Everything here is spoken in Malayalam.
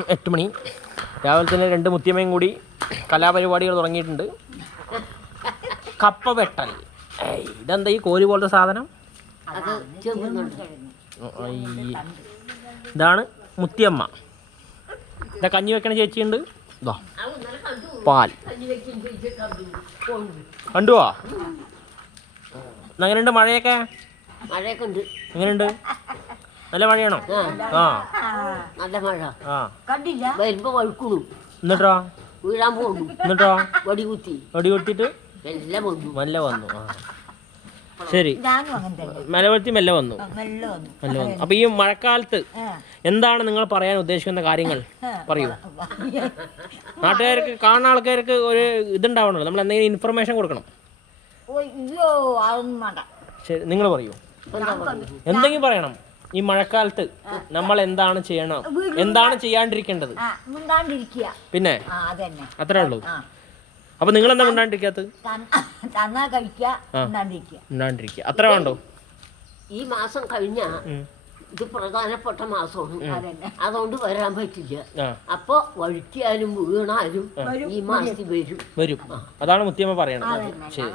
8 മണി രാവിലെ തന്നെ 2 മുത്തിയമ്മയും കൂടി കലാപരിപാടികൾ തുടങ്ങിയിട്ടുണ്ട്. കപ്പ വെട്ടൽ. ഇതെന്താ ഈ കോരി പോലത്തെ സാധനം? ഇതാണ് മുത്തിയമ്മ. ഇതാ കഞ്ഞി വെക്കണ ചേച്ചിയുണ്ട്. ഇതാ പാൽ കണ്ടുവാ. എങ്ങനെയുണ്ട് മഴയൊക്കെ? എങ്ങനെയുണ്ട്? നല്ല മഴയാണോ? ആ നല്ല മഴ. ആ വരുമ്പോ വഴുക്കണു. എന്നിട്ടോ വീഴാൻ പോകുന്നു. എന്നിട്ടോ വടി കുത്തിട്ട് മെല്ലെ വന്നു. ആ ശരി, മെല്ലെ മെല്ലെ വന്നു. അപ്പൊ ഈ മഴക്കാലത്ത് എന്താണ് നിങ്ങൾ പറയാൻ ഉദ്ദേശിക്കുന്ന കാര്യങ്ങൾ പറയൂ. നാട്ടുകാർക്ക്, കാണുന്ന ആൾക്കാർക്ക് ഒരു ഇതുണ്ടാവണല്ലോ, നമ്മൾ എന്തെങ്കിലും ഇൻഫർമേഷൻ കൊടുക്കണം. ശരി, നിങ്ങൾ പറയൂ, എന്തെങ്കിലും പറയണം. ഈ മഴക്കാലത്ത് നമ്മൾ എന്താണ് ചെയ്യണം, എന്താണ് ചെയ്യാണ്ടിരിക്കേണ്ടത്? പിന്നെ അത്രേ ഉള്ളൂ. അപ്പൊ നിങ്ങൾ എന്താ മിണ്ടാണ്ടിരിക്കാത്തത്? മിണ്ടാണ്ടിരിക്കുക അത്ര വേണ്ടോ? ഈ മാസം കഴിഞ്ഞ ഇത് പ്രധാനപ്പെട്ട മാസമാണ്, അതുകൊണ്ട് വരാൻ പറ്റില്ല. അപ്പൊ വഴുക്കിയാലും വീണാലും ഈ മാസത്തിൽ വരും. അതാണ് മുത്തിയമ്മ പറയണത്. ശരി.